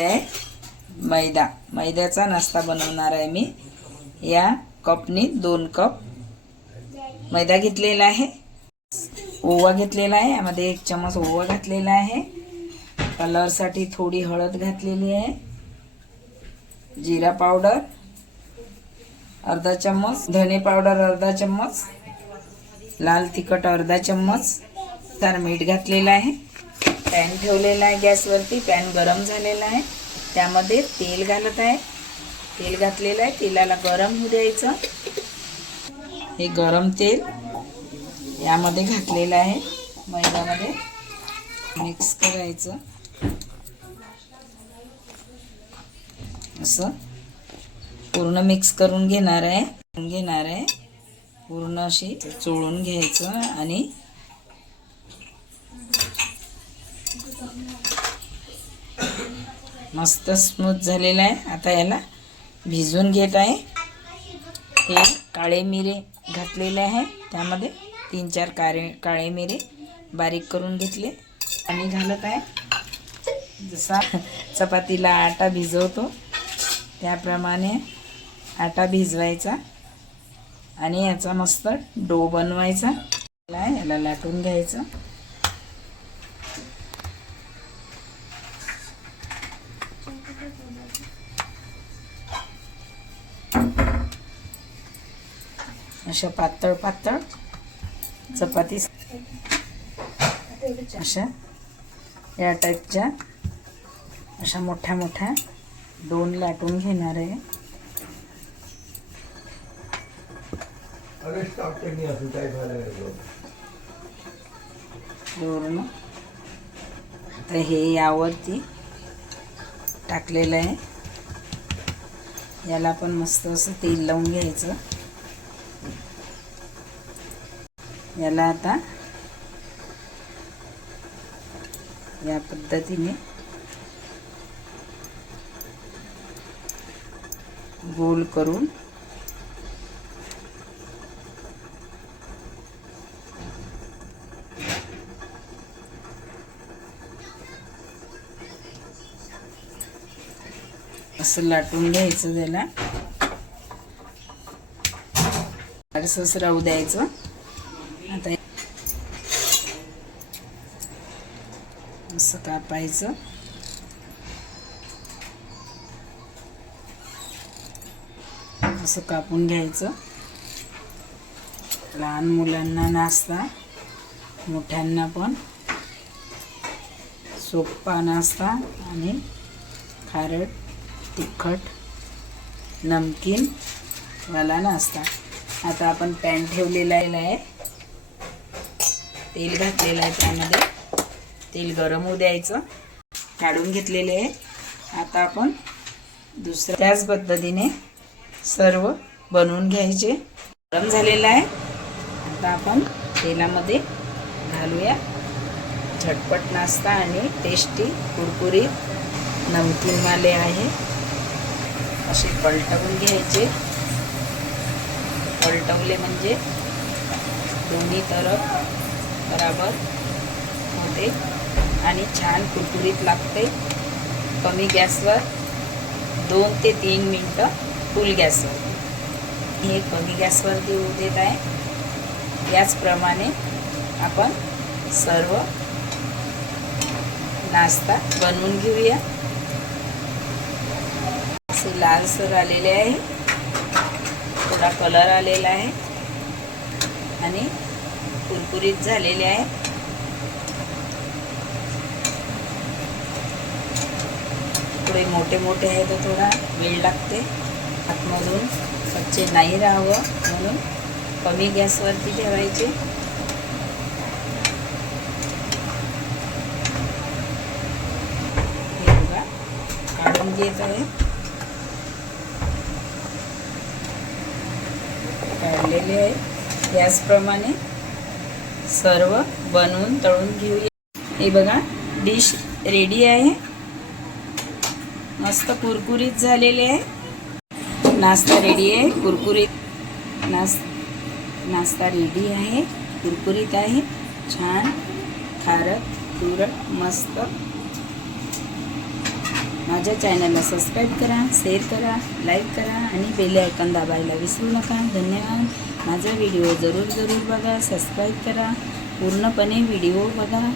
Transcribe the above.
आहे. मैदा. मैद्याचा नाश्ता बनवणार आहे मी. या कपनी दोन कप. मैदा घेतलेला आहे. ओवा घेतलेला आहे. यामध्ये एक चमच ओवा घातलेला आहे. कलरसाठी थोडी हळद घातलेली आहे. जिरा पावडर. अर्धा चम्मच. धने पावडर अर्धा चम्मच. लाल तिखट अर्धा चम्मच. तर मीठ घातलेलं आहे. पॅन ठेवलेला आहे गॅसवरती. पॅन गरम झालेला आहे. त्यामध्ये तेल घालत आहे. तेल घातलेलं आहे. तेलाला गरम होऊ द्यायचं. हे गरम तेल यामध्ये घातलेलं आहे. मैद्यामध्ये मिक्स करायचं. असं. पूर्ण मिक्स करून घेणार आहे. घेणार आहे. पूर्ण अशी चोळून घ्यायचं आणि मस्त स्मूथ झालेला आहे. आता याला भिजवून घेत आहे. हे काळे मिरे घातलेले आहे. त्यामध्ये तीन चार काळे काळे मिरे बारीक करून घेतले. आणि घालत आहे. जसा चपातीला आटा भिजवतो त्याप्रमाणे आटा भिजवायचा. आणि याचा मस्त डो बनवायचा. याला याला लाटून घ्यायचं. अशा पातळ पातळ चपाती. अशा. या टाईपच्या अशा मोठ्या मोठ्या दोन लाटून घेणार आहे. आता हे यावरती टाकलेलं आहे. याला पण मस्त असं तेल लावून घ्यायचं. याला आता या पद्धतीने गोल करून असं लाटून घ्यायचं त्याला. असंच राहू द्यायचं. आता असं कापायचं. असं कापून घ्यायचं. लहान मुलांना नाश्ता मोठ्यांना पण. सोपा नाश्ता आणि खारट तिखट नमकीन वाला नाश्ता. आता आपण पॅन ठेवलेला आहे. तेल घातलेलं आहे त्यामध्ये. तेल गरम होऊ द्यायचं. काढून घेतलेले आहे. आता आपण दुसऱ्या त्याच पद्धतीने सर्व बनवून घ्यायचे. गरम झालेलं आहे. आता आपण तेलामध्ये घालूया. झटपट नाश्ता आणि टेस्टी कुरकुरीत नमकीनवाले आहे. असे पलटवून घ्यायचे. पलटवले म्हणजे दोन्ही तरफ बराबर होते. आणि छान कुरकुरीत लागते. कमी गॅसवर दोन ते तीन मिनटं फुल गॅसवर. हे कमी गॅसवरती देऊ देत आहे याचप्रमाणे आपण सर्व नाश्ता बनवून घेऊया. असे लालसर आलेले आहे. थोडा कलर आलेला आहे. आणि कुरकुरीत झालेले आहे. थोडे मोठे मोठे आहे तर थोडा वेळ लागते. आतमधून कच्चे नाही राहावं म्हणून कमी गॅसवरती ठेवायचे. हे बघा काढून घेत आहे. काढलेले आहे. गॅसप्रमाणे सर्व बनवून तळून घेऊया. हे बघा डिश रेडी आहे. मस्त कुरकुरीत झालेले आहे. नाश्ता रेडी आहे. कुरकुरीत नास नाश्ता रेडी आहे. कुरकुरीत आहे. छान खारट तुरट मस्त. माझ्या चॅनलला सबस्क्राईब करा शेअर करा लाईक करा आणि बेल आयकॉन दाबायला विसरू नका. धन्यवाद. माझा व्हिडिओ जरूर जरूर बघा सबस्क्राईब करा. पूर्णपणे व्हिडिओ बघा.